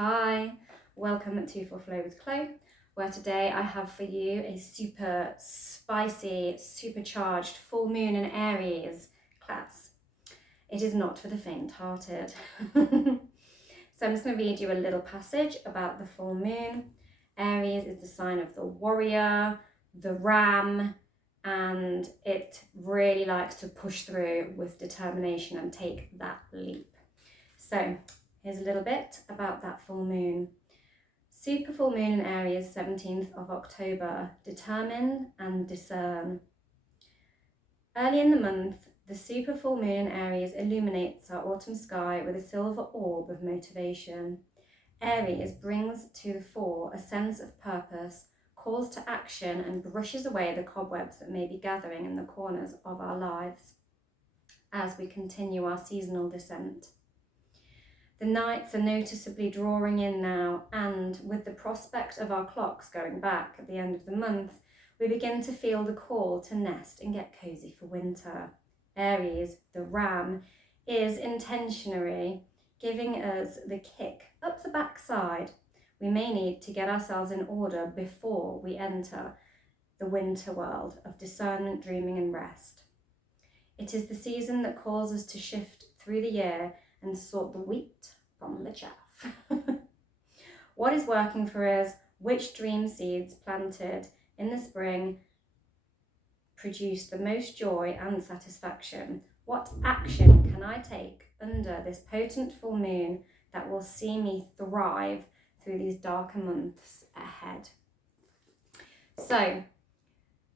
Hi, welcome to For Flow with Chloe, where today I have for you a super spicy, supercharged full moon in Aries class. It is not for the faint-hearted. So I'm just going to read you a little passage about the full moon. Aries is the sign of the warrior, the ram, and it really likes to push through with determination and take that leap. So here's a little bit about that full moon. Super full moon in Aries, 17th of October. Determine and discern. Early in the month, the super full moon in Aries illuminates our autumn sky with a silver orb of motivation. Aries brings to the fore a sense of purpose, calls to action, and brushes away the cobwebs that may be gathering in the corners of our lives as we continue our seasonal descent. The nights are noticeably drawing in now, and with the prospect of our clocks going back at the end of the month, we begin to feel the call to nest and get cozy for winter. Aries, the ram, is intentionally giving us the kick up the backside we may need to get ourselves in order before we enter the winter world of discernment, dreaming and rest. It is the season that calls us to shift through the year and sort the wheat from the chaff. What is working for us? Which dream seeds planted in the spring produce the most joy and satisfaction? What action can I take under this potent full moon that will see me thrive through these darker months ahead? So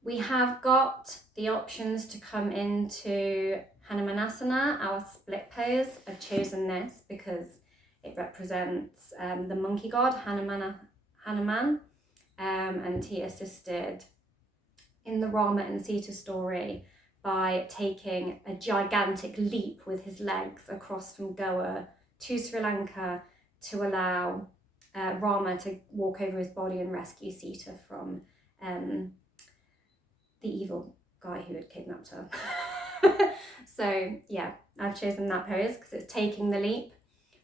we have got the options to come into Hanumanasana, our split pose. I've chosen this because it represents the monkey god, Hanuman, and he assisted in the Rama and Sita story by taking a gigantic leap with his legs across from Goa to Sri Lanka to allow Rama to walk over his body and rescue Sita from the evil guy who had kidnapped her. So yeah, I've chosen that pose because it's taking the leap.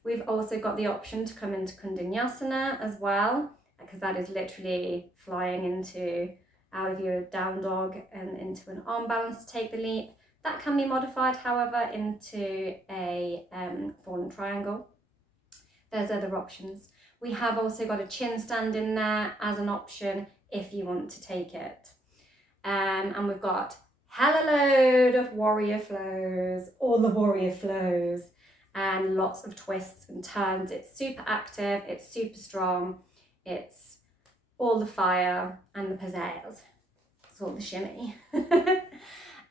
We've also got the option to come into Koundinyasana as well, because that is literally flying out of your down dog and into an arm balance to take the leap. That can be modified, however, into a fallen triangle. There's other options. We have also got a Chinstand in there as an option if you want to take it. And we've got hella load of warrior flows, all the warrior flows, and lots of twists and turns. It's super active, it's super strong, it's all the fire and the pizzazz. It's all the shimmy.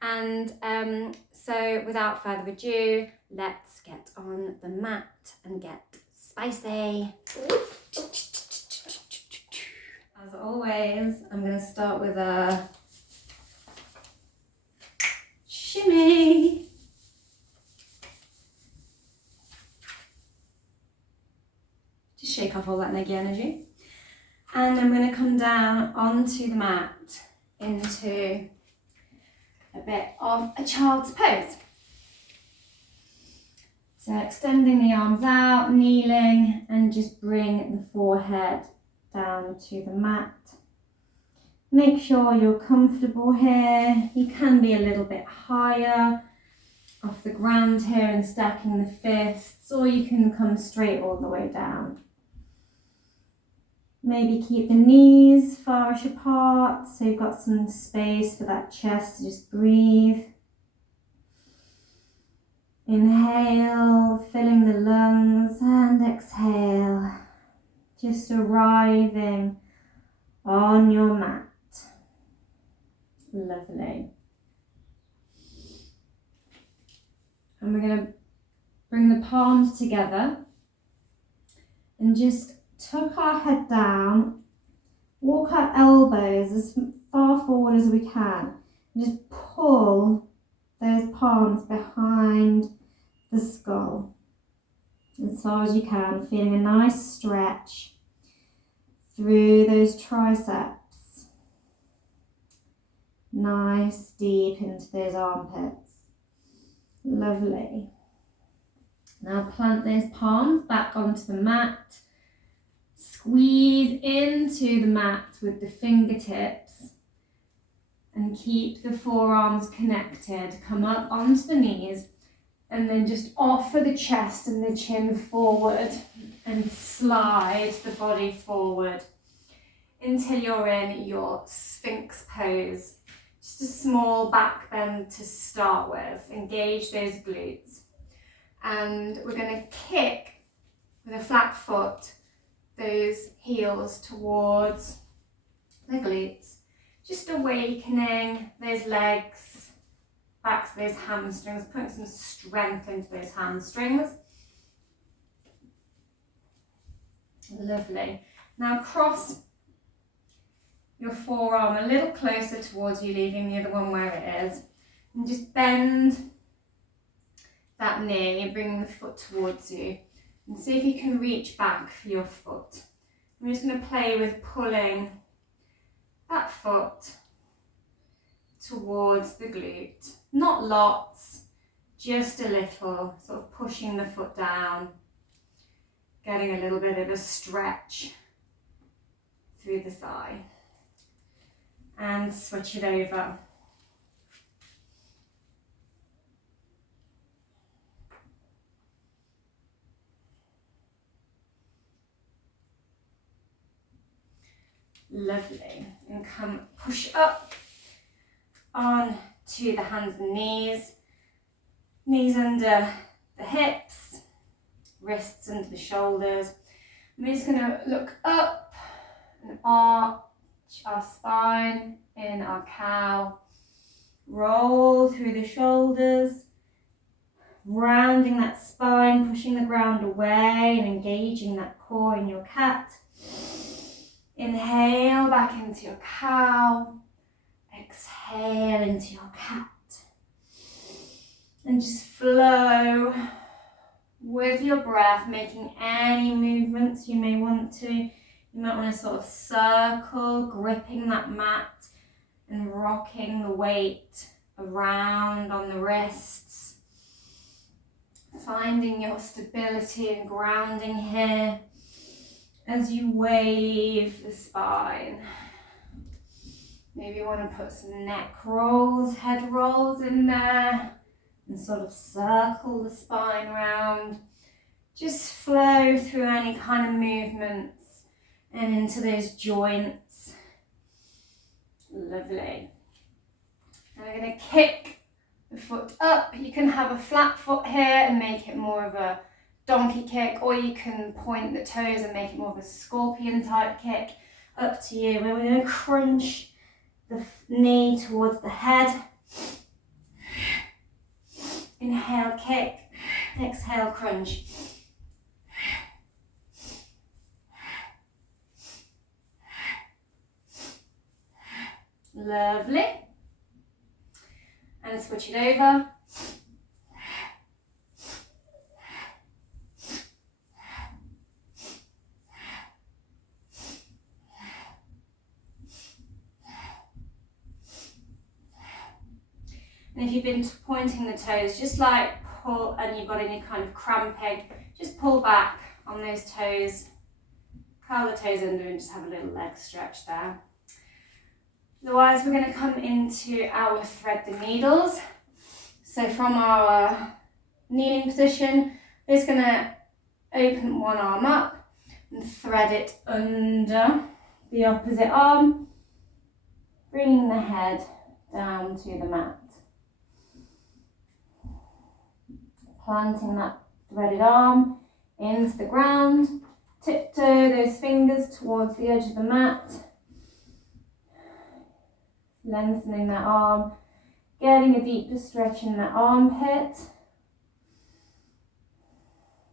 And so without further ado, let's get on the mat and get spicy. As always, I'm going to start with a shimmy. Just shake off all that neggy energy. And I'm going to come down onto the mat into a bit of a child's pose. So extending the arms out, kneeling, and just bring the forehead down to the mat. Make sure you're comfortable here. You can be a little bit higher off the ground here and stacking the fists, or you can come straight all the way down. Maybe keep the knees far-ish apart so you've got some space for that chest to just breathe. Inhale, filling the lungs, and exhale, just arriving on your mat. Lovely. And we're going to bring the palms together and just tuck our head down, walk our elbows as far forward as we can, and just pull those palms behind the skull as far as you can, feeling a nice stretch through those triceps, nice deep into those armpits. Lovely. Now plant those palms back onto the mat Squeeze into the mat with the fingertips and keep the forearms connected. Come up onto the knees and then just offer the chest and the chin forward and slide the body forward until you're in your Sphinx pose. Just a small back bend to start with. Engage those glutes. And we're going to kick with a flat foot those heels towards the glutes. Just awakening those legs back to those hamstrings, putting some strength into those hamstrings. Lovely. Now cross your forearm a little closer towards you, leaving the other one where it is. And just bend that knee, bringing the foot towards you. And see if you can reach back for your foot. I'm just going to play with pulling that foot towards the glute. Not lots, just a little, sort of pushing the foot down, getting a little bit of a stretch through the thigh. And switch it over. Lovely. And come push up on to the hands and knees. Knees under the hips, wrists under the shoulders. We're just going to look up and arch our spine in our cow. Roll through the shoulders, rounding that spine, pushing the ground away and engaging that core in your cat. Inhale back into your cow. Exhale into your cat. And just flow with your breath, making any movements you may want to. You might want to sort of circle, gripping that mat and rocking the weight around on the wrists. Finding your stability and grounding here as you wave the spine. Maybe you want to put some neck rolls, head rolls in there and sort of circle the spine round. Just flow through any kind of movements and into those joints. Lovely. And we're going to kick the foot up. You can have a flat foot here and make it more of a donkey kick, or you can point the toes and make it more of a scorpion type kick. Up to you. We're going to crunch the knee towards the head. Inhale, kick. Exhale, crunch. Lovely. And switch it over. And if you've been pointing the toes, just like pull, and you've got any kind of cramping, just pull back on those toes, curl the toes under and just have a little leg stretch there. Otherwise, we're going to come into our thread the needles. So from our kneeling position, we're just going to open one arm up and thread it under the opposite arm, bringing the head down to the mat. Planting that threaded arm into the ground, tiptoe those fingers towards the edge of the mat, lengthening that arm, getting a deeper stretch in that armpit,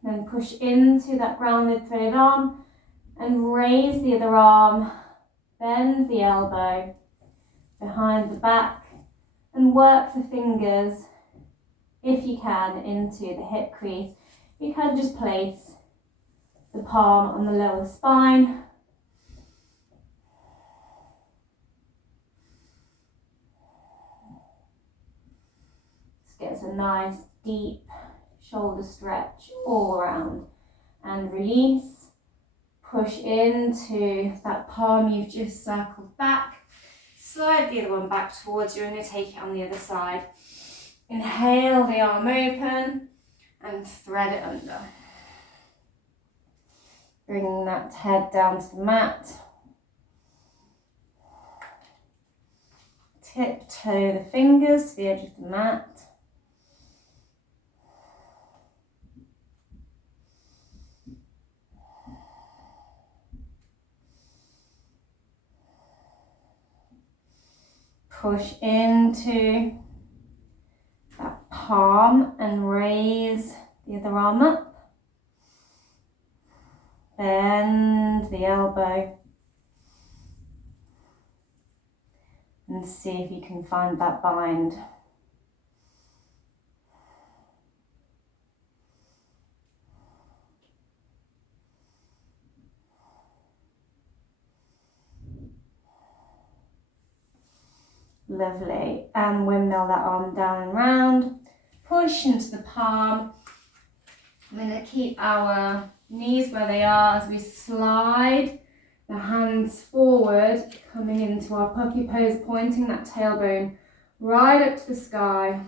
then push into that grounded threaded arm and raise the other arm, bend the elbow behind the back and work the fingers, if you can, into the hip crease. You can just place the palm on the lower spine. Just gets a nice deep shoulder stretch all around. And release, Push into that palm you've just circled back. Slide the other one back towards you and you take it on the other side. Inhale the arm open and thread it under. Bringing that head down to the mat. Tiptoe the fingers to the edge of the mat. Push into that palm and raise the other arm up. Bend the elbow. And see if you can find that bind. Lovely. And windmill that arm down and round. Push into the palm. I'm going to keep our knees where they are as we slide the hands forward, coming into our puppy pose, pointing that tailbone right up to the sky.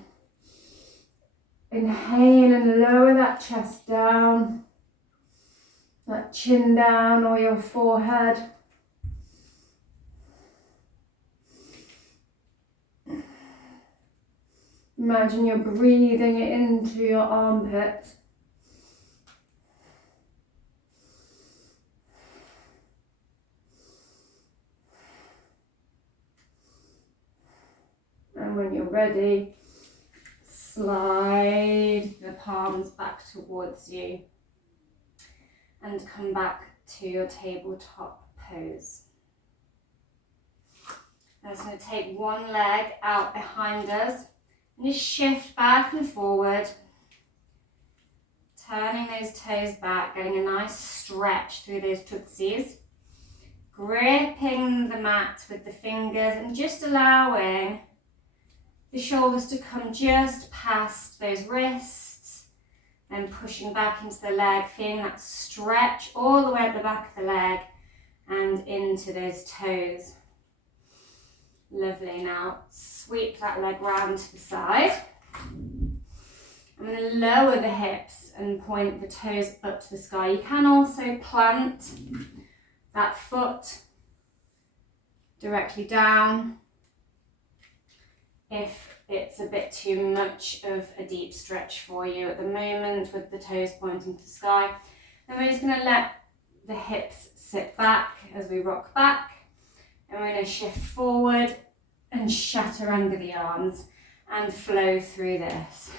Inhale and lower that chest down, that chin down or your forehead. Imagine you're breathing it into your armpit. And when you're ready, slide the palms back towards you and come back to your tabletop pose. I'm just going to take one leg out behind us and just shift back and forward, turning those toes back, getting a nice stretch through those tootsies, gripping the mat with the fingers and just allowing the shoulders to come just past those wrists, then pushing back into the leg, feeling that stretch all the way at the back of the leg and into those toes. Lovely. Now sweep that leg round to the side. I'm going to lower the hips and point the toes up to the sky. You can also plant that foot directly down if it's a bit too much of a deep stretch for you at the moment with the toes pointing to the sky. Then we're just going to let the hips sit back as we rock back. And we're going to shift forward and chaturanga the arms and flow through this.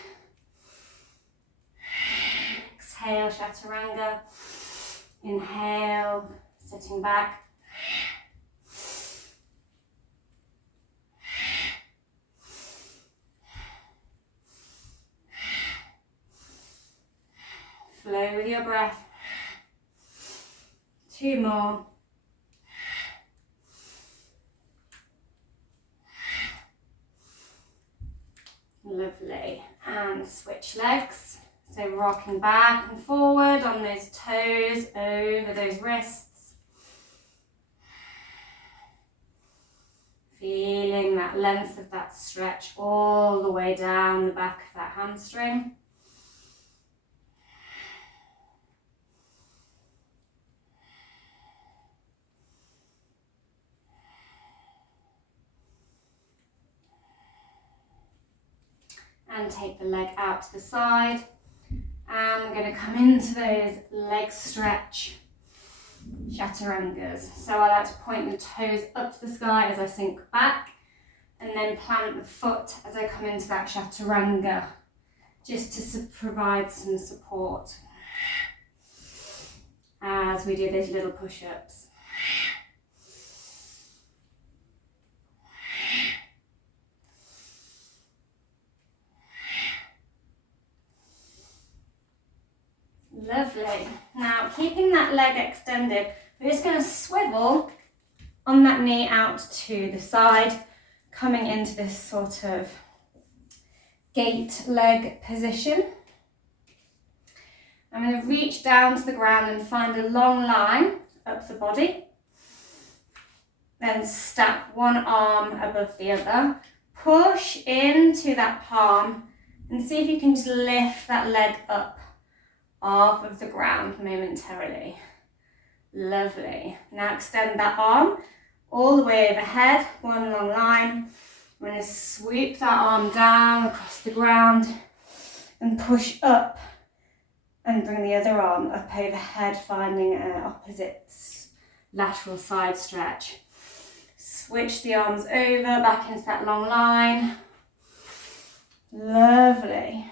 Exhale, chaturanga. Inhale, sitting back. Flow with your breath. Two more. Lovely. And switch legs. So rocking back and forward on those toes, over those wrists. Feeling that length of that stretch all the way down the back of that hamstring. And take the leg out to the side. And we're going to come into those leg stretch chaturangas. So I like to point the toes up to the sky as I sink back, and then plant the foot as I come into that chaturanga, just to provide some support as we do those little push-ups. Lovely. Now, keeping that leg extended, we're just going to swivel on that knee out to the side, coming into this sort of gate leg position. I'm going to reach down to the ground and find a long line up the body. Then stack one arm above the other. Push into that palm and see if you can just lift that leg up off of the ground momentarily. Lovely. Now extend that arm all the way overhead, one long line. I'm going to swoop that arm down across the ground and push up and bring the other arm up overhead, finding an opposite lateral side stretch. Switch the arms over, back into that long line. Lovely.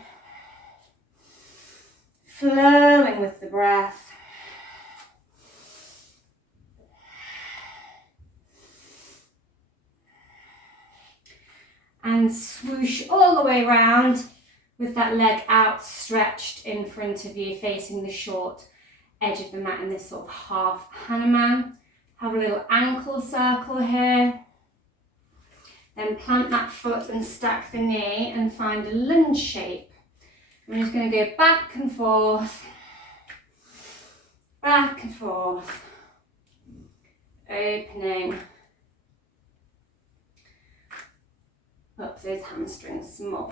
Flowing with the breath. And swoosh all the way around with that leg outstretched in front of you, facing the short edge of the mat in this sort of half Hanuman. Have a little ankle circle here. Then plant that foot and stack the knee and find a lunge shape. I'm just going to go back and forth, opening up those hamstrings some more.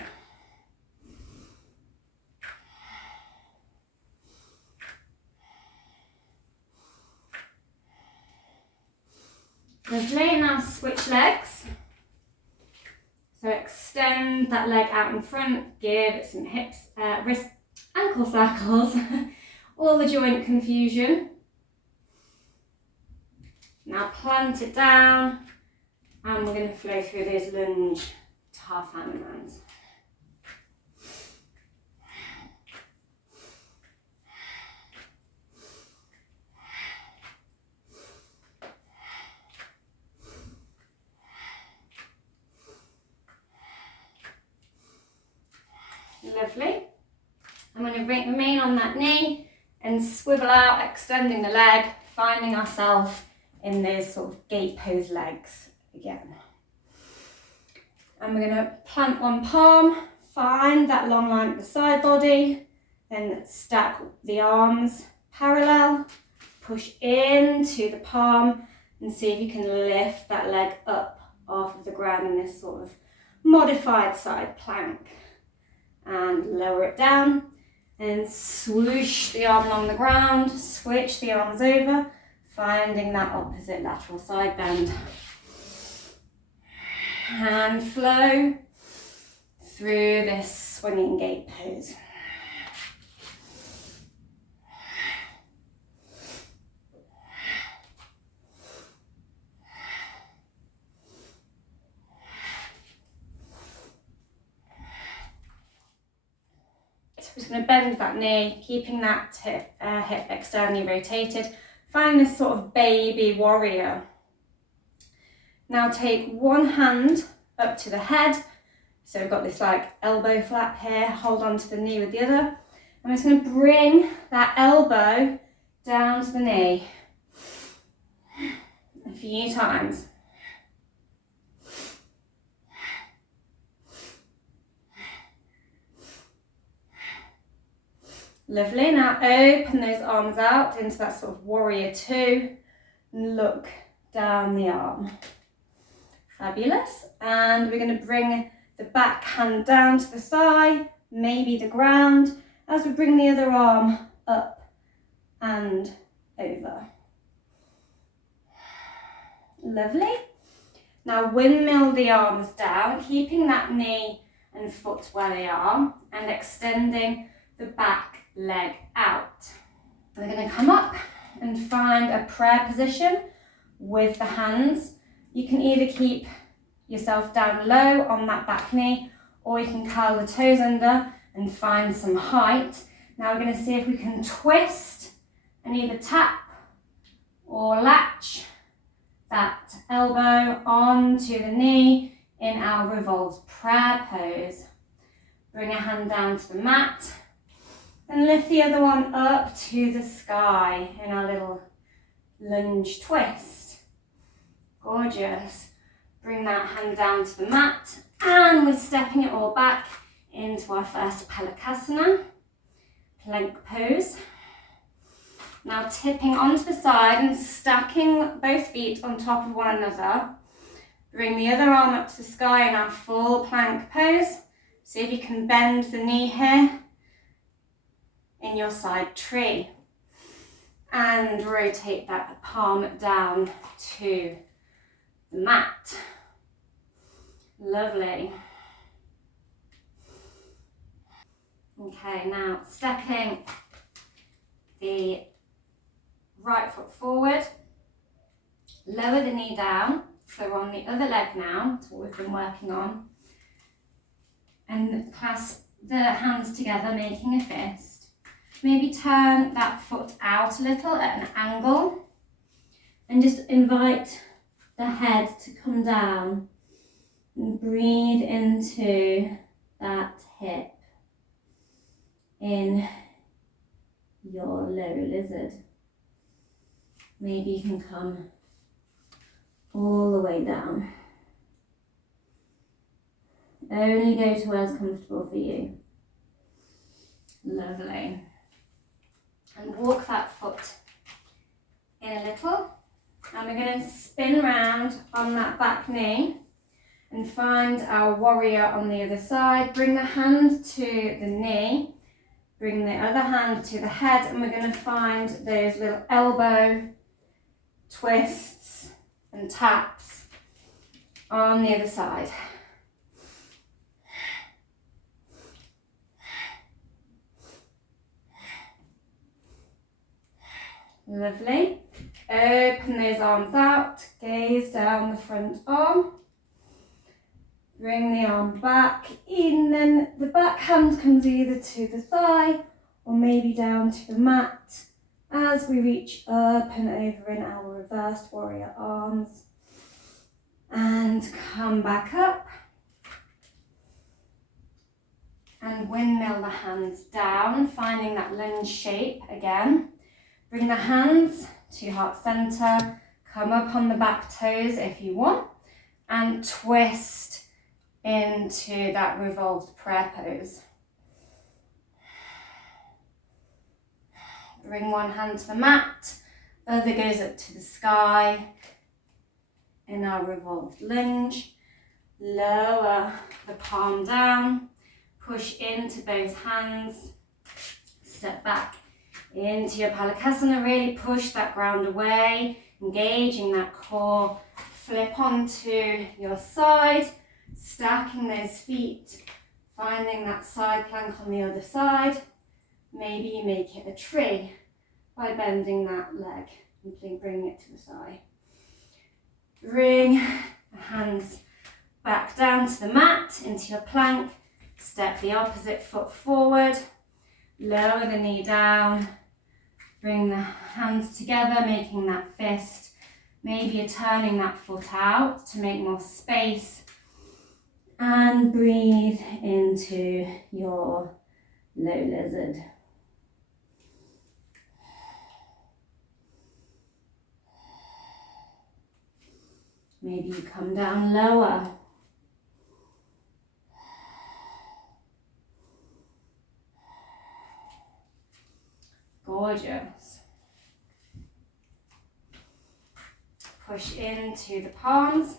Lovely, now switch legs. So extend that leg out in front, give it some hips, wrist, ankle circles, all the joint confusion. Now plant it down and we're going to flow through those lunge to half Hanumans. Lovely. I'm going to remain on that knee and swivel out, extending the leg, finding ourselves in those sort of gate pose legs again. And we're going to plant one palm, find that long line at the side body, then stack the arms parallel, push into the palm and see if you can lift that leg up off of the ground in this sort of modified side plank. And lower it down and swoosh the arm along the ground, switch the arms over, finding that opposite lateral side bend. And flow through this swinging gate pose. We're just going to bend that knee, keeping that hip externally rotated. Find this sort of baby warrior. Now take one hand up to the head. So we've got this like elbow flap here. Hold on to the knee with the other. I'm just going to bring that elbow down to the knee a few times. Lovely, now open those arms out into that sort of warrior two and look down the arm. Fabulous. And we're going to bring the back hand down to the thigh, maybe the ground, as we bring the other arm up and over. Lovely. Now windmill the arms down, keeping that knee and foot where they are and extending the back leg out. We're going to come up and find a prayer position with the hands. You can either keep yourself down low on that back knee or you can curl the toes under and find some height. Now we're going to see if we can twist and either tap or latch that elbow onto the knee in our revolved prayer pose. Bring a hand down to the mat. And lift the other one up to the sky in our little lunge twist. Gorgeous. Bring that hand down to the mat and we're stepping it all back into our first Palakasana, plank pose. Now tipping onto the side and stacking both feet on top of one another. Bring the other arm up to the sky in our full plank pose. See if you can bend the knee here in your side tree. And rotate that palm down to the mat. Lovely. Okay, now stepping the right foot forward, lower the knee down, so we're on the other leg now, that's what we've been working on, and clasp the hands together, making a fist. Maybe turn that foot out a little at an angle, and just invite the head to come down, and breathe into that hip in your low lizard. Maybe you can come all the way down. Only go to where's comfortable for you. Lovely. And walk that foot in a little. And we're going to spin round on that back knee and find our warrior on the other side. Bring the hand to the knee. Bring the other hand to the head, and we're going to find those little elbow twists and taps on the other side. Lovely. Open those arms out, gaze down the front arm. Bring the arm back in, then the back hand comes either to the thigh or maybe down to the mat as we reach up and over in our reversed warrior arms. And come back up. And windmill the hands down, finding that lunge shape again. Bring the hands to heart center, come up on the back toes if you want, and twist into that revolved prayer pose. Bring one hand to the mat, other goes up to the sky in our revolved lunge. Lower the palm down, push into both hands, step back into your Palakasana, really push that ground away, engaging that core, flip onto your side, stacking those feet, finding that side plank on the other side. Maybe you make it a tree by bending that leg and bringing it to the thigh. Bring the hands back down to the mat, into your plank, step the opposite foot forward, lower the knee down, bring the hands together, making that fist. Maybe you're turning that foot out to make more space. And breathe into your low lizard. Maybe you come down lower. Gorgeous. Push into the palms.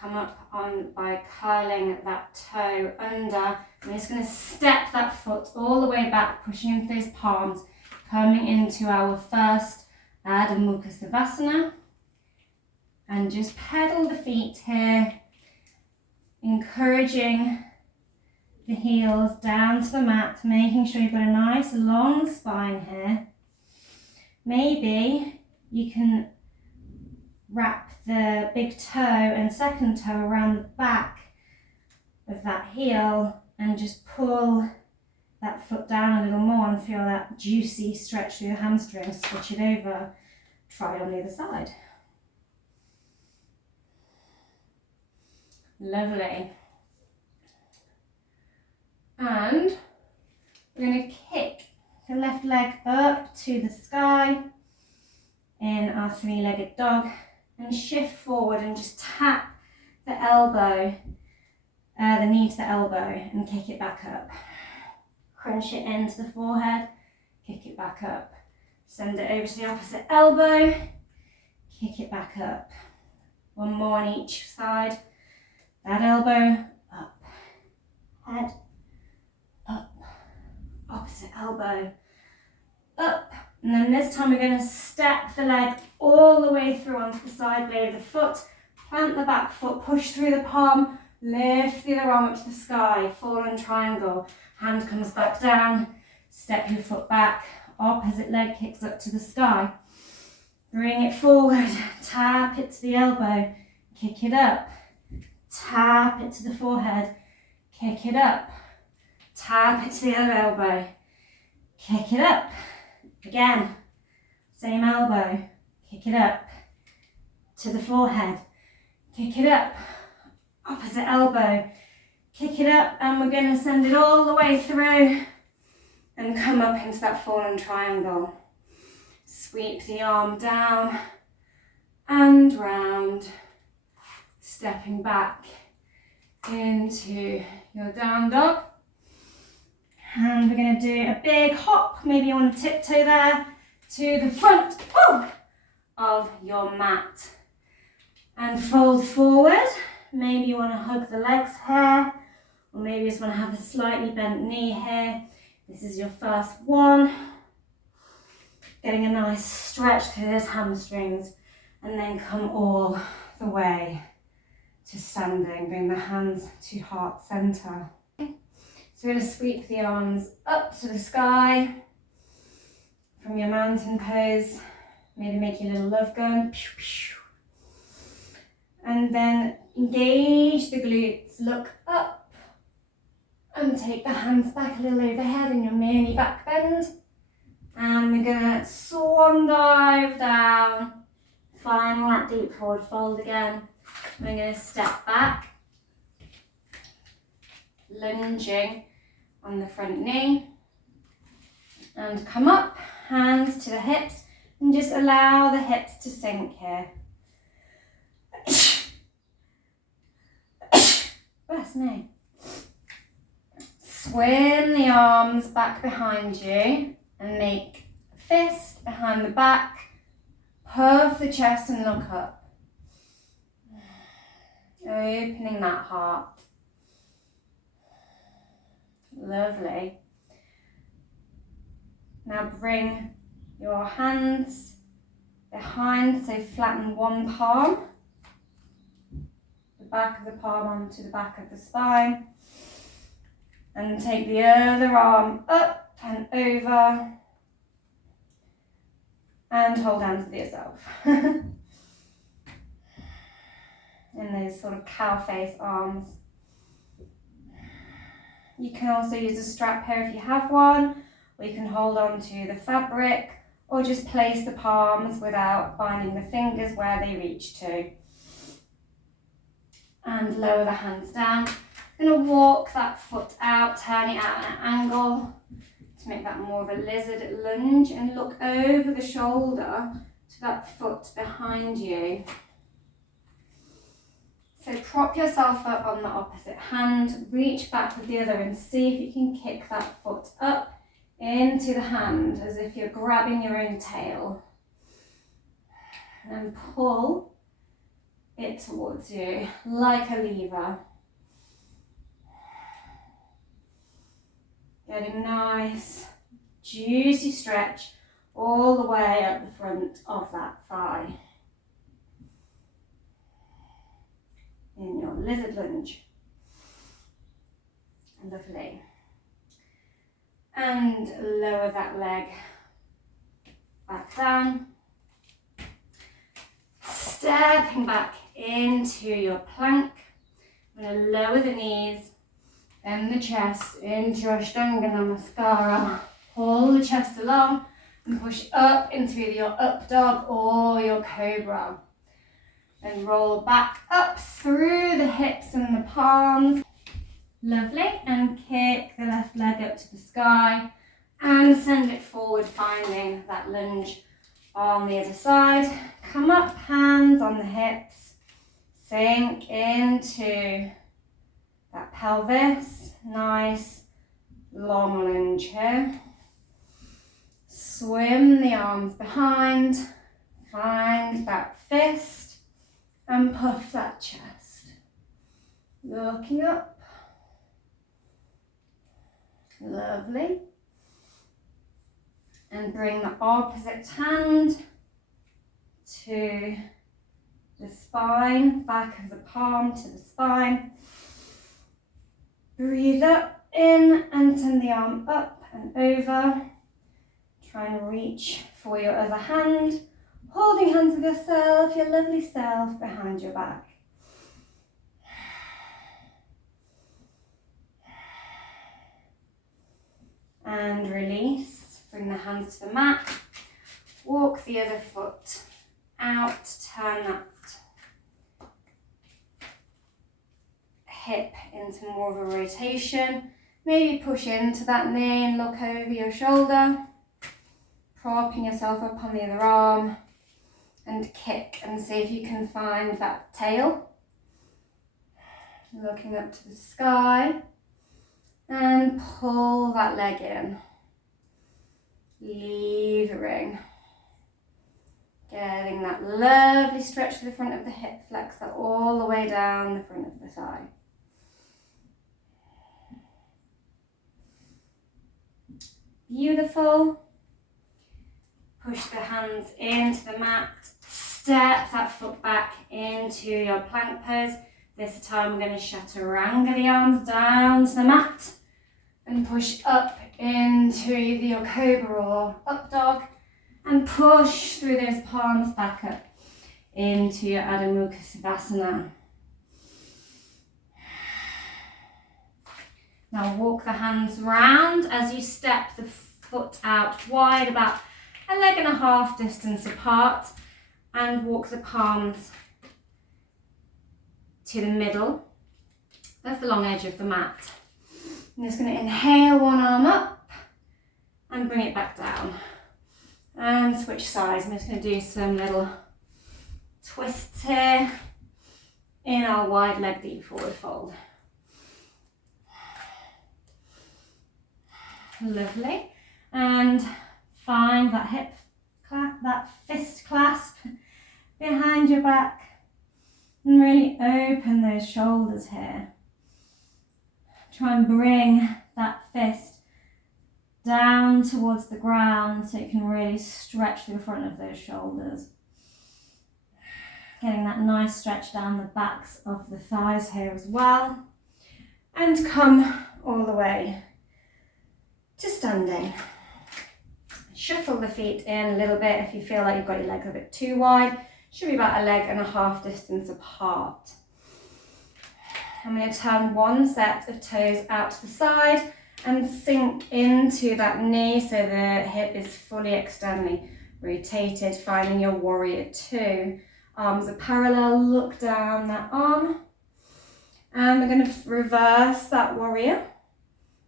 Come up on by curling that toe under. I'm just going to step that foot all the way back, pushing into those palms, coming into our first Adho Mukha Shavasana. And just pedal the feet here, encouraging the heels down to the mat, making sure you've got a nice long spine here. Maybe you can wrap the big toe and second toe around the back of that heel and just pull that foot down a little more and feel that juicy stretch through your hamstrings. Switch it over, try on the other side. Lovely. And we're going to kick the left leg up to the sky in our three-legged dog and shift forward and just tap the elbow, the knee to the elbow and kick it back up. Crunch it into the forehead, kick it back up. Send it over to the opposite elbow, kick it back up. One more on each side. That elbow, up, head, up, opposite elbow, up. And then this time we're going to step the leg all the way through onto the side blade of the foot, plant the back foot, push through the palm, lift the other arm up to the sky, fallen triangle, hand comes back down, step your foot back, opposite leg kicks up to the sky, bring it forward, tap it to the elbow, kick it up, tap it to the forehead, kick it up, tap it to the other elbow, kick it up, again, same elbow, kick it up to the forehead, kick it up, opposite elbow, kick it up, and we're going to send it all the way through and come up into that fallen triangle. Sweep the arm down and round, stepping back into your down dog. And we're going to do a big hop. Maybe you want to tiptoe there to the front of your mat. And fold forward. Maybe you want to hug the legs here, or maybe you just want to have a slightly bent knee here. This is your first one. Getting a nice stretch through those hamstrings, and then come all the way to standing. Bring the hands to heart center. So we're going to sweep the arms up to the sky from your mountain pose. Maybe make your little love gun. And then engage the glutes, look up and take the hands back a little overhead in your mini back bend. And we're going to swan dive down, find that deep forward fold again. We're going to step back, lunging on the front knee, and come up, hands to the hips, and just allow the hips to sink here. Bless me. Swim the arms back behind you and make a fist behind the back. Puff the chest and look up. Opening that heart. Lovely. Now bring your hands behind, so flatten one palm. The back of the palm onto the back of the spine. And take the other arm up and over. And hold hands with yourself. In those sort of cow face arms. You can also use a strap here if you have one, or you can hold on to the fabric, or just place the palms without binding the fingers where they reach to. And lower the hands down. I'm going to walk that foot out, turn it out at an angle to make that more of a lizard lunge, and look over the shoulder to that foot behind you. So prop yourself up on the opposite hand, reach back with the other and see if you can kick that foot up into the hand as if you're grabbing your own tail. And pull it towards you like a lever. Getting nice, juicy stretch all the way up the front of that thigh. In your lizard lunge. Lovely. And lower that leg back down. Stepping back into your plank. I'm going to lower the knees, bend the chest into your Hanumanaasana. Pull the chest along and push up into either your up dog or your cobra. And roll back up through the hips and the palms. Lovely. And kick the left leg up to the sky and send it forward, finding that lunge on the other side. Come up, hands on the hips. Sink into that pelvis. Nice long lunge here. Swim the arms behind, find that fist and puff that chest. Looking up. Lovely. And bring the opposite hand to the spine, back of the palm to the spine. Breathe up, in, and send the arm up and over. Try and reach for your other hand, holding hands with yourself, your lovely self, behind your back. And release. Bring the hands to the mat. Walk the other foot out. Turn that hip into more of a rotation. Maybe push into that knee and look over your shoulder. Propping yourself up on the other arm. And kick and see if you can find that tail. Looking up to the sky. And pull that leg in. Levering. Getting that lovely stretch to the front of the hip. Flex that all the way down the front of the thigh. Beautiful. Push the hands into the mat. Step that foot back into your plank pose. This time we're going to chaturanga the arms down to the mat. And push up into either your cobra or up dog. And push through those palms back up into your Adho Mukha Shavasana. Now walk the hands round as you step the foot out wide, about a leg and a half distance apart, and walk the palms to the middle. That's the long edge of the mat. I'm just going to inhale one arm up and bring it back down. And switch sides. I'm just going to do some little twists here in our wide leg deep forward fold. Lovely. And find that hip clasp, that fist clasp behind your back. And really open those shoulders here. Try and bring that fist down towards the ground so you can really stretch through the front of those shoulders. Getting that nice stretch down the backs of the thighs here as well. And come all the way to standing. Shuffle the feet in a little bit if you feel like you've got your leg a bit too wide. Should be about a leg and a half distance apart. I'm going to turn one set of toes out to the side and sink into that knee so the hip is fully externally rotated, finding your warrior two. Arms are parallel, look down that arm. And we're going to reverse that warrior,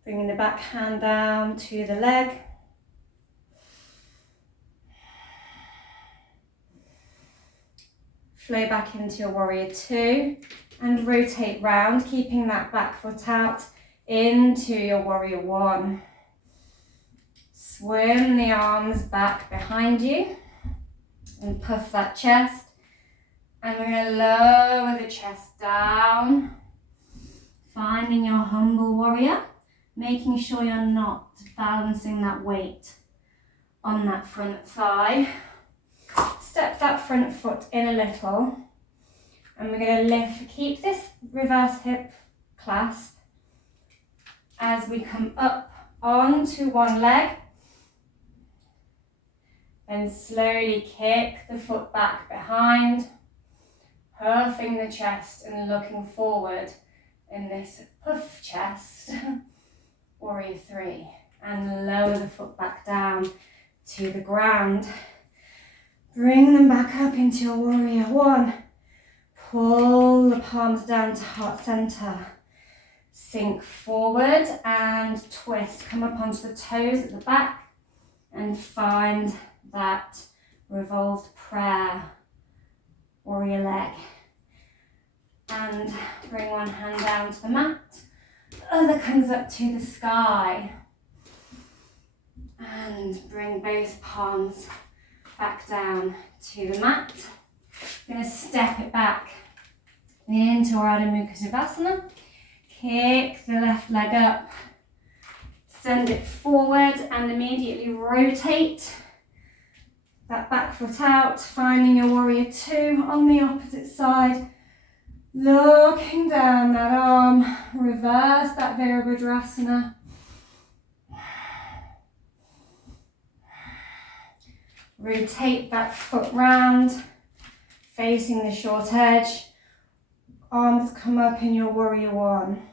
bringing the back hand down to the leg. Flow back into your warrior two and rotate round, keeping that back foot out into your warrior one. Swim the arms back behind you and puff that chest. And we're going to lower the chest down, finding your humble warrior, making sure you're not balancing that weight on that front thigh. Step that front foot in a little, and we're going to lift, keep this reverse hip clasp as we come up onto one leg, and slowly kick the foot back behind, puffing the chest and looking forward in this puff chest, warrior three, and lower the foot back down to the ground. Bring them back up into your warrior one. Pull the palms down to heart center. Sink forward and twist. Come up onto the toes at the back and find that revolved prayer warrior leg. And bring one hand down to the mat. The other comes up to the sky. And bring both palms back down to the mat. I'm going to step it back into our Hanumanaasana. Kick the left leg up, send it forward and immediately rotate that back foot out, finding your warrior two on the opposite side. Looking down that arm, reverse that Virabhadrasana. Rotate that foot round, facing the short edge. Arms come up in your warrior one.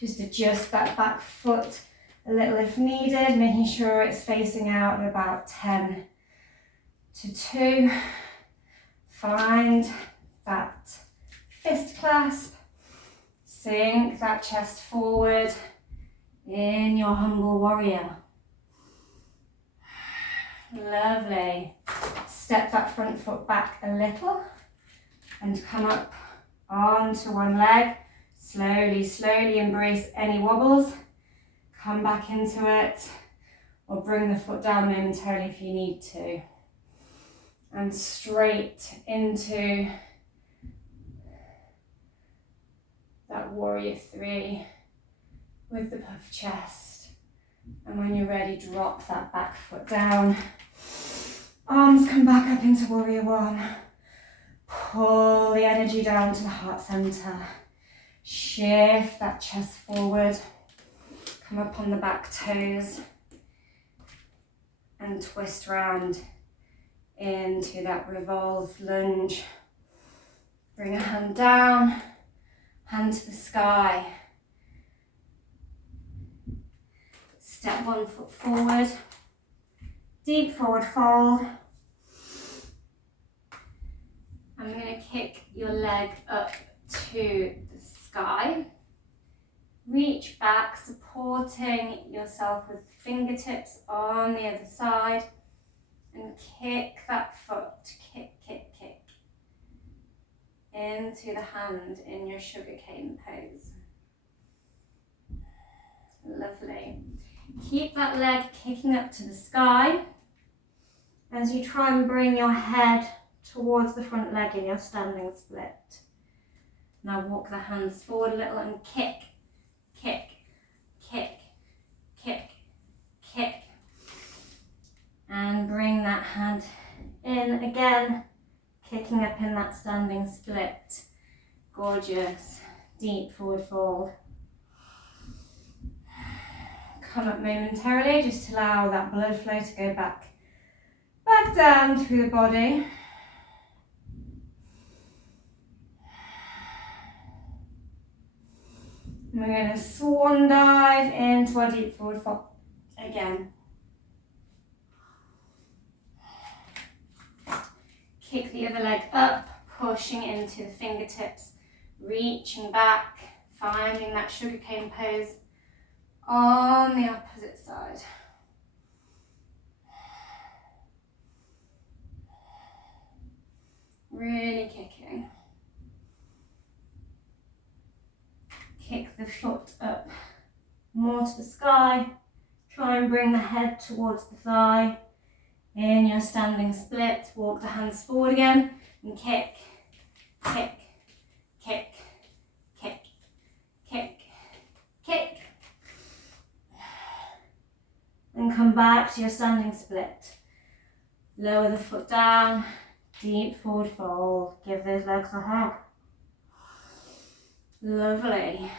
Just adjust that back foot a little if needed, making sure it's facing out at about 10 to 2. Find that fist clasp. Sink that chest forward in your humble warrior. Lovely. Step that front foot back a little and come up onto one leg. Slowly, slowly embrace any wobbles. Come back into it or bring the foot down momentarily if you need to. And straight into that warrior three with the puff chest. And when you're ready, drop that back foot down. Arms come back up into warrior one. Pull the energy down to the heart center. Shift that chest forward. Come up on the back toes. And twist round into that revolved lunge. Bring a hand down, hand to the sky. Step one foot forward, deep forward fold. I'm going to kick your leg up to the sky. Reach back, supporting yourself with fingertips on the other side. And kick that foot, kick, kick, kick. Into the hand in your sugarcane pose. Lovely. Keep that leg kicking up to the sky as you try and bring your head towards the front leg in your standing split. Now walk the hands forward a little and kick, kick, kick, kick, kick. And bring that hand in again, kicking up in that standing split. Gorgeous. Deep forward fold. Come up momentarily, just allow that blood flow to go back down through the body. And we're going to swan dive into our deep forward fold again. Kick the other leg up, pushing into the fingertips, reaching back, finding that sugarcane pose on the opposite side. Really kicking. Kick the foot up more to the sky. Try and bring the head towards the thigh. In your standing split, walk the hands forward again and kick, kick, kick, kick, kick, kick. And come back to your standing split. Lower the foot down, deep forward fold. Give those legs a hug. Lovely.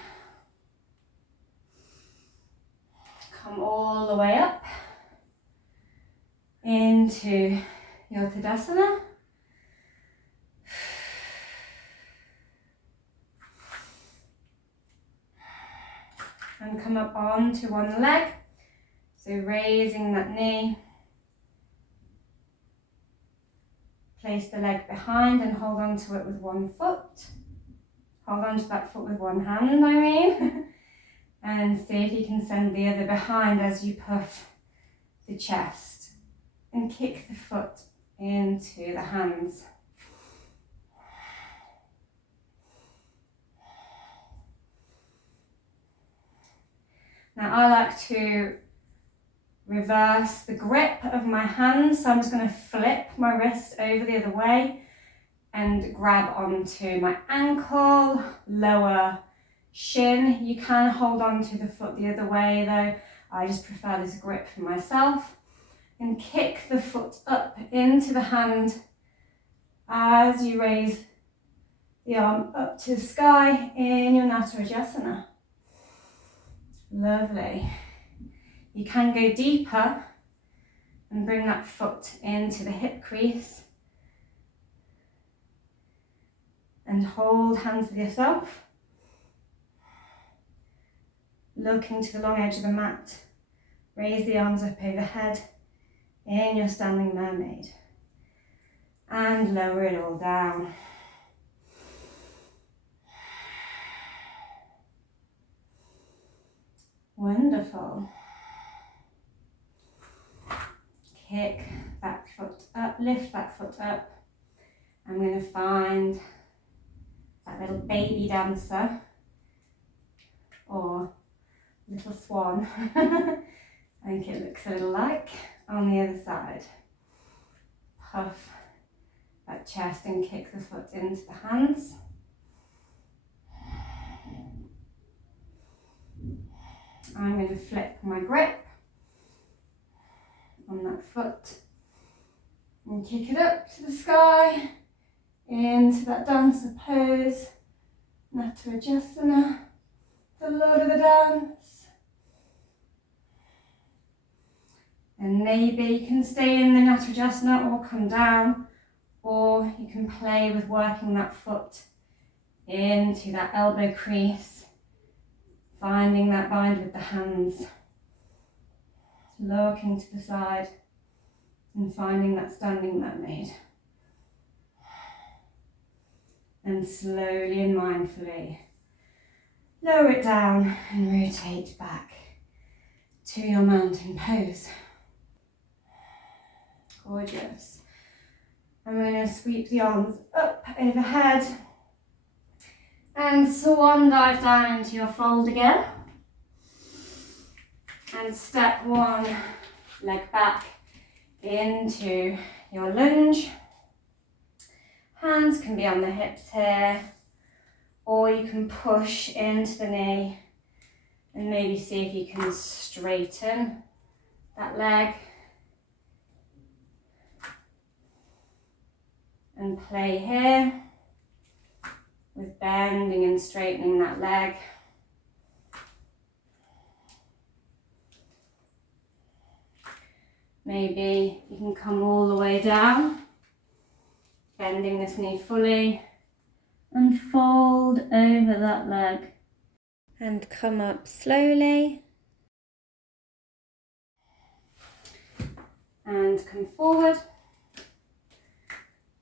Come all the way up into your Tadasana. And come up onto one leg. So raising that knee. Place the leg behind and hold on to it with one foot. Hold on to that foot with one hand, I mean. And see if you can send the other behind as you puff the chest. And kick the foot into the hands. Now I like to reverse the grip of my hands. So I'm just going to flip my wrist over the other way and grab onto my ankle, lower shin. You can hold on to the foot the other way though. I just prefer this grip for myself. And kick the foot up into the hand as you raise the arm up to the sky in your Hanumanaasana. Lovely. You can go deeper and bring that foot into the hip crease and hold hands with yourself. Looking to the long edge of the mat. Raise the arms up overhead in your standing mermaid. And lower it all down. Wonderful. Kick that foot up, lift that foot up. I'm going to find that little baby dancer or little swan. I think it looks a little like on the other side. Puff that chest and kick the foot into the hands. I'm going to flip my grip on that foot and kick it up to the sky into that dancer pose. Hanumanaasana, the Lord of the Dance. And maybe you can stay in the Hanumanaasana or come down, or you can play with working that foot into that elbow crease, finding that bind with the hands, looking to the side and finding that standing mermaid. And slowly and mindfully lower it down and rotate back to your mountain pose. Gorgeous. I'm going to sweep the arms up overhead and swan dive down into your fold again. And step one leg back into your lunge. Hands can be on the hips here, or you can push into the knee and maybe see if you can straighten that leg. And play here with bending and straightening that leg. Maybe you can come all the way down, bending this knee fully, and fold over that leg. And come up slowly. And come forward.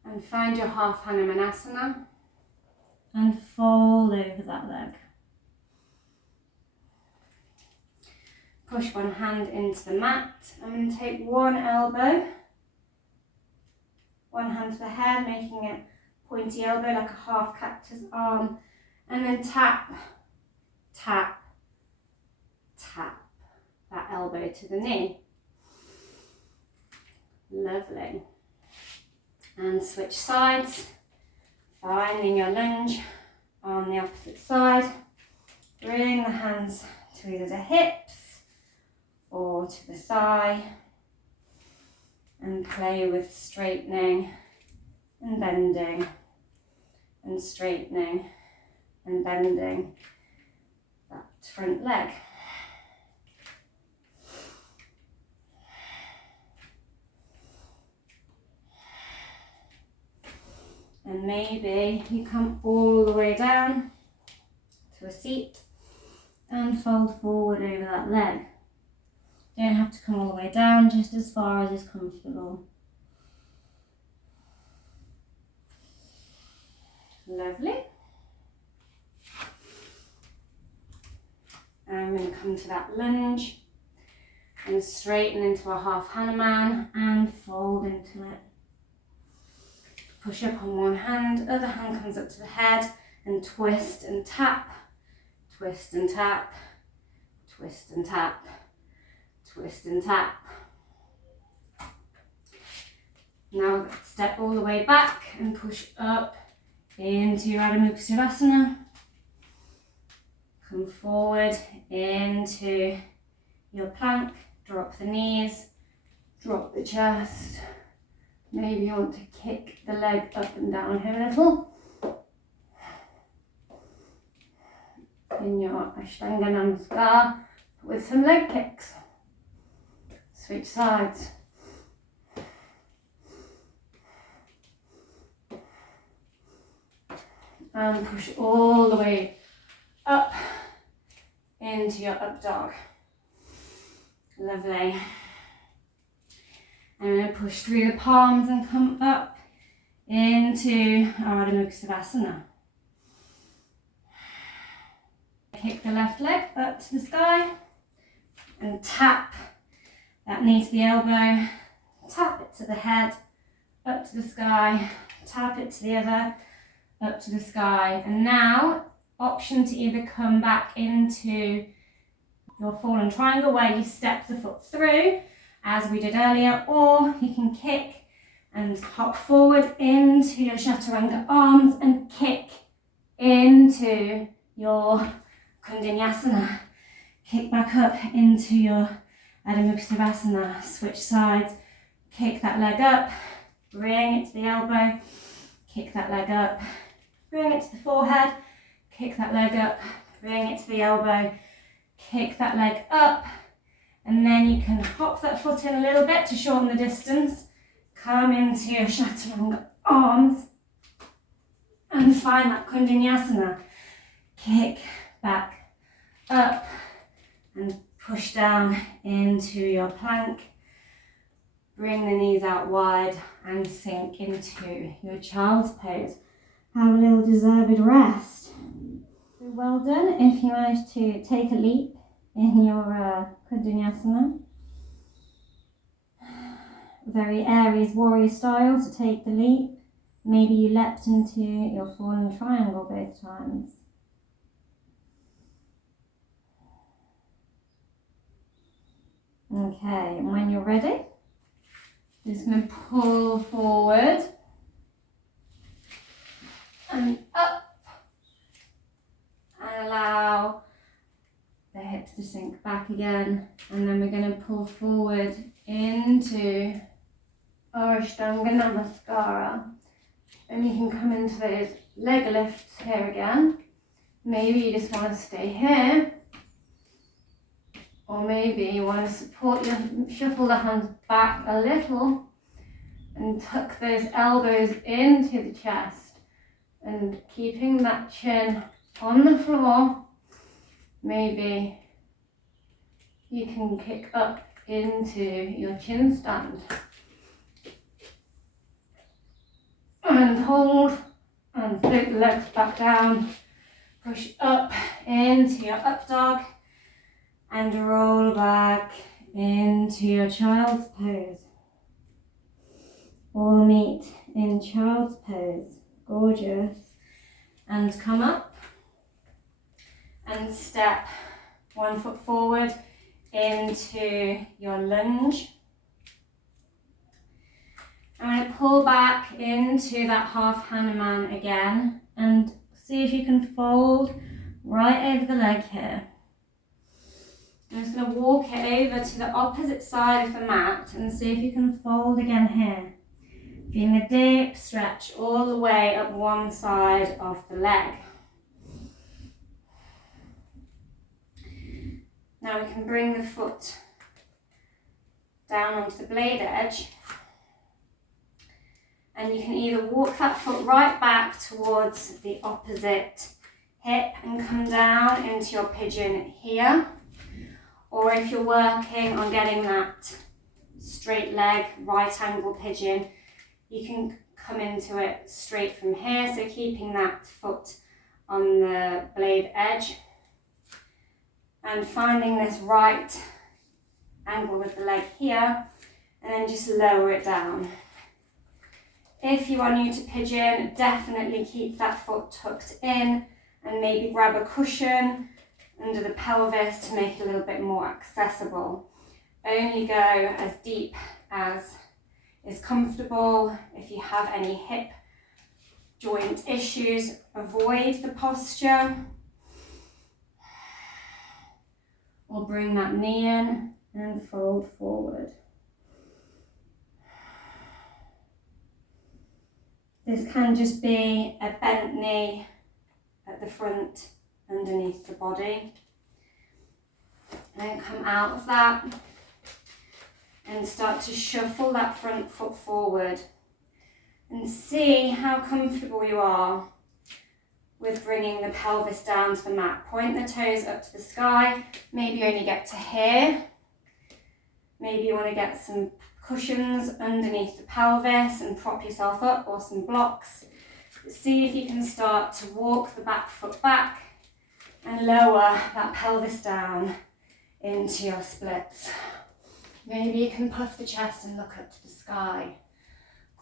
And find your half Hanumanasana and fold over that leg. Push one hand into the mat. I'm going to take one elbow, one hand to the head, making it pointy elbow like a half cactus arm, and then tap, tap, tap that elbow to the knee. Lovely. And switch sides, finding your lunge on the opposite side. Bring the hands to either the hips or to the thigh, and play with straightening and bending and straightening and bending that front leg. And maybe you come all the way down to a seat and fold forward over that leg. You don't have to come all the way down, just as far as is comfortable. Lovely. And I'm going to come to that lunge and straighten into a half Hanuman and fold into it. Push up on one hand, other hand comes up to the head, and twist and tap, twist and tap, twist and tap, twist and tap. Now step all the way back and push up into your Hanumanaasana. Come forward into your plank, drop the knees, drop the chest. Maybe you want to kick the leg up and down here a little. In your Ashtanga with some leg kicks. Switch sides. And push all the way up into your up dog. Lovely. And then push through the palms and come up into our Hanumanaasana. Kick the left leg up to the sky and tap that knee to the elbow, tap it to the head, up to the sky, tap it to the other, up to the sky. And now, option to either come back into your fallen triangle where you step the foot through as we did earlier, or you can kick and hop forward into your chaturanga arms and kick into your Koundinyasana. Kick back up into your Hanumanaasana. Switch sides, kick that leg up, bring it to the elbow, kick that leg up, bring it to the forehead, kick that leg up, bring it to the elbow, kick that leg up, and then you can hop that foot in a little bit to shorten the distance. Come into your chaturanga arms and find that Koundinyasana. Kick back up and push down into your plank. Bring the knees out wide and sink into your child's pose. Have a little deserved rest. So well done if you managed to take a leap in your Koundinyasana. Very Aries warrior style to take the leap. Maybe you leapt into your fallen triangle both times. Okay, and when you're ready, just going to pull forward and up and allow the hips to sink back again, and then we're going to pull forward into our Ashtanga, and you can come into those leg lifts here again. Maybe you just want to stay here, or maybe you want to shuffle the hands back a little and tuck those elbows into the chest and keeping that chin on the floor. Maybe you can kick up into your Chinstand and hold and float the legs back down. Push up into your up dog and roll back into your child's pose. All meet in child's pose. Gorgeous. And come up and step one foot forward into your lunge. I'm going to pull back into that half Hanuman again and see if you can fold right over the leg here. I'm just going to walk it over to the opposite side of the mat and see if you can fold again here. Feeling a deep stretch all the way up one side of the leg. Now we can bring the foot down onto the blade edge, and you can either walk that foot right back towards the opposite hip and come down into your pigeon here, or if you're working on getting that straight leg right angle pigeon, you can come into it straight from here, so keeping that foot on the blade edge and finding this right angle with the leg here, and then just lower it down. If you are new to pigeon, definitely keep that foot tucked in and maybe grab a cushion under the pelvis to make it a little bit more accessible. only go as deep as is comfortable. If you have any hip joint issues, avoid the posture. Or bring that knee in and fold forward. This can just be a bent knee at the front underneath the body. And come out of that and start to shuffle that front foot forward and see how comfortable you are with bringing the pelvis down to the mat. Point the toes up to the sky. Maybe you only get to here. Maybe you want to get some cushions underneath the pelvis and prop yourself up, or some blocks. See if you can start to walk the back foot back and lower that pelvis down into your splits. Maybe you can puff the chest and look up to the sky.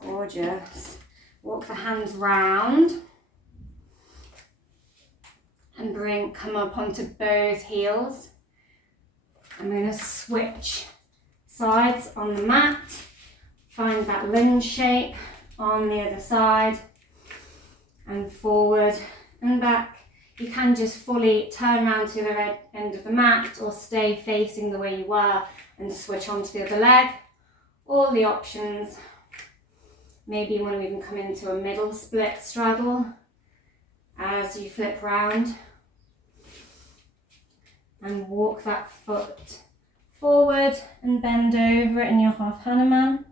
Gorgeous. Walk the hands round and come up onto both heels. I'm going to switch sides on the mat. Find that lunge shape on the other side, and forward and back. You can just fully turn around to the other end of the mat, or stay facing the way you were and switch onto the other leg. All the options. Maybe you want to even come into a middle split straddle as you flip round. And walk that foot forward and bend over in your half Hanuman.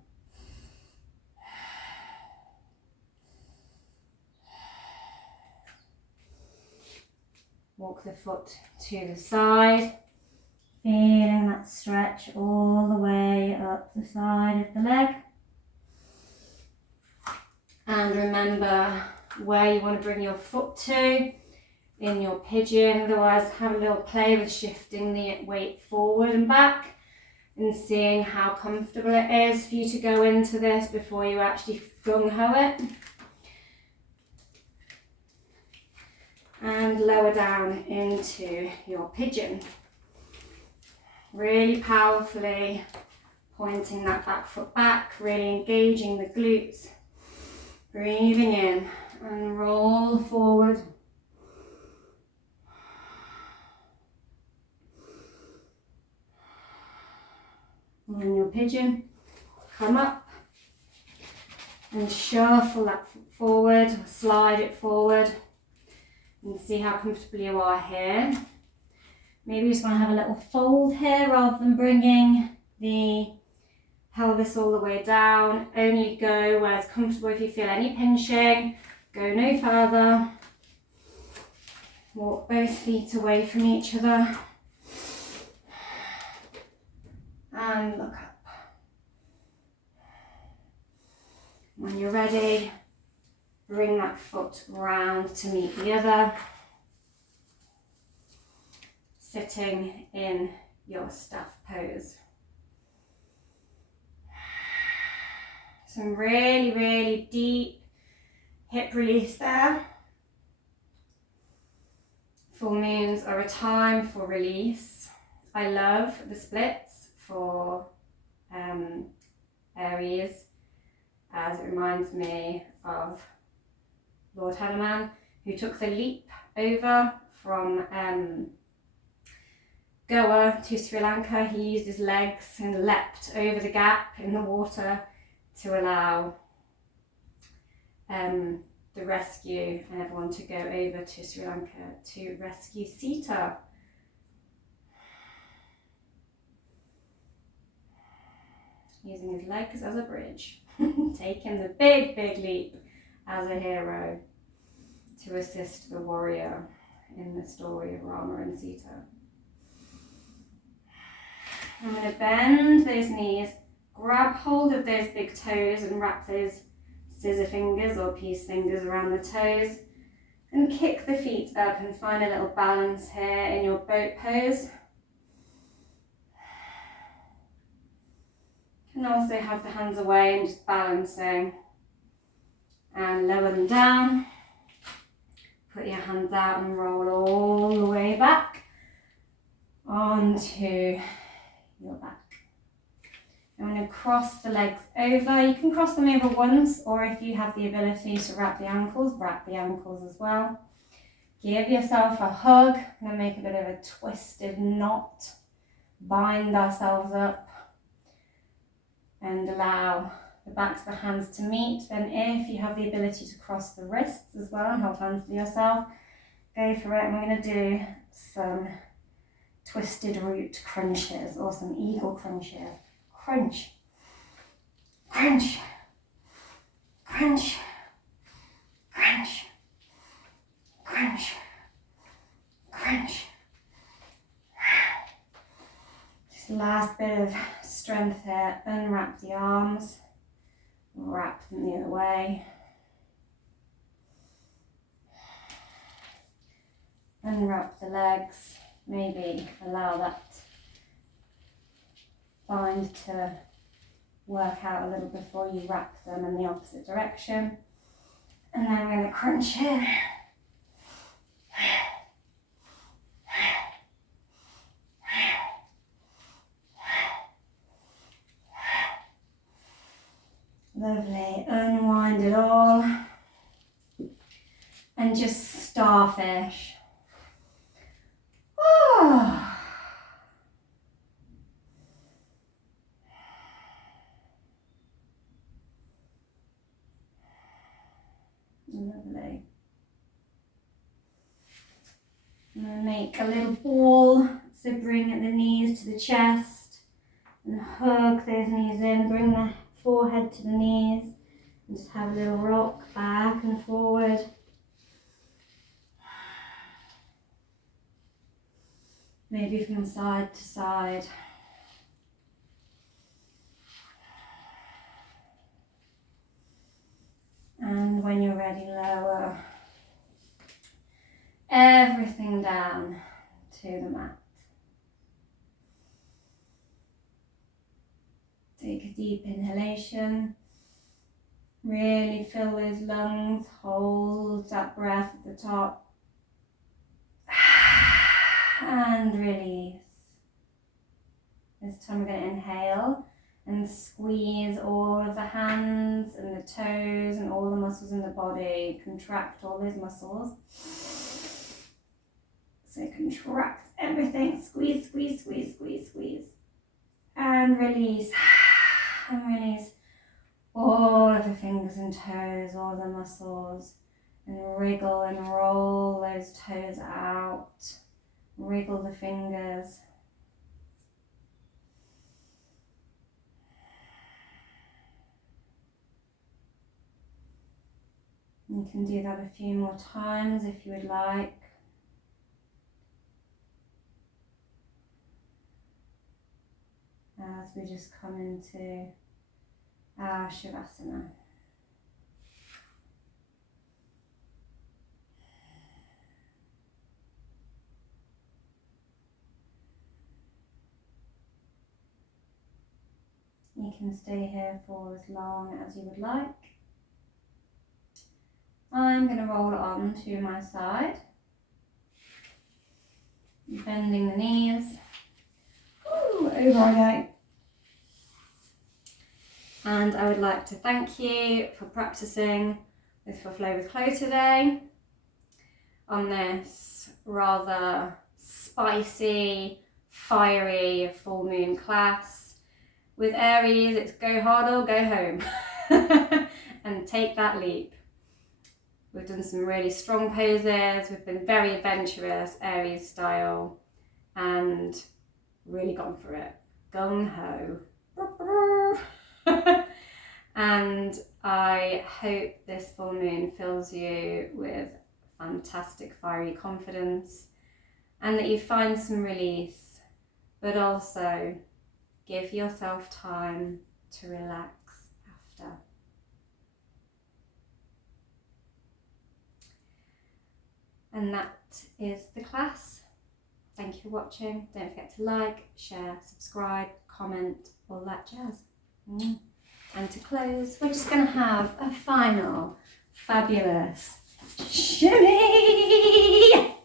Walk the foot to the side, feeling that stretch all the way up the side of the leg. And remember where you want to bring your foot to in your pigeon. Otherwise, have a little play with shifting the weight forward and back and seeing how comfortable it is for you to go into this before you actually gung-ho it. And lower down into your pigeon. Really powerfully pointing that back foot back, really engaging the glutes. Breathing in and roll forward. And your pigeon, come up and shuffle that foot forward, or slide it forward, and see how comfortable you are here. Maybe you just want to have a little fold here rather than bringing the pelvis all the way down. Only go where it's comfortable. If you feel any pinching, go no further. Walk both feet away from each other. And look up. When you're ready, bring that foot round to meet the other. Sitting in your staff pose. Some really, really deep hip release there. Full moons are a time for release. I love the splits for Aries, as it reminds me of Lord Hanuman, who took the leap over from Goa to Sri Lanka. He used his legs and leapt over the gap in the water to allow the rescue and everyone to go over to Sri Lanka to rescue Sita. Using his legs as a bridge, taking the big, big leap as a hero to assist the warrior in the story of Rama and Sita. I'm going to bend those knees, grab hold of those big toes and wrap those scissor fingers or peace fingers around the toes, and kick the feet up and find a little balance here in your boat pose. You can also have the hands away and just balancing, and lower them down. Put your hands out and roll all the way back onto your back. I'm going to cross the legs over. You can cross them over once, or if you have the ability to wrap the ankles as well. Give yourself a hug. I'm going to make a bit of a twisted knot. Bind ourselves up and allow the backs of the hands to meet. Then if you have the ability to cross the wrists as well and hold hands to yourself, go for it. And we're going to do some twisted root crunches or some eagle crunches. Crunch, crunch, crunch, crunch, crunch, crunch. Just last bit of strength here. Unwrap the arms, wrap them the other way. Unwrap the legs, maybe allow that bind to work out a little before you wrap them in the opposite direction. And then we're going to crunch here. Lovely. Unwind it all. And just starfish. Oh. Lovely. I'm going to make a little ball, so bring the knees to the chest and hug those knees in, bring the forehead to the knees and just have a little rock back and forward. Maybe from side to side. And when you're ready, lower everything down to the mat. Take a deep inhalation. Really fill those lungs. Hold that breath at the top. And release. This time we're going to inhale and squeeze all of the hands and the toes and all the muscles in the body. Contract all those muscles. So contract everything. Squeeze, squeeze, squeeze, squeeze, squeeze. And release. And release all of the fingers and toes, all the muscles. And wriggle and roll those toes out. Wriggle the fingers. You can do that a few more times if you would like. As we just come into our Shavasana. You can stay here for as long as you would like. I'm going to roll on to my side, bending the knees. Ooh, over I go. And I would like to thank you for practicing with For Flow with Chloe today on this rather spicy, fiery full moon class. With Aries, it's go hard or go home and take that leap. We've done some really strong poses. We've been very adventurous, Aries style, and really gone for it. Gung ho. And I hope this full moon fills you with fantastic fiery confidence and that you find some release, but also give yourself time to relax after. And that is the class. Thank you for watching. Don't forget to like, share, subscribe, comment, all that jazz. And to close, we're just going to have a final fabulous shimmy.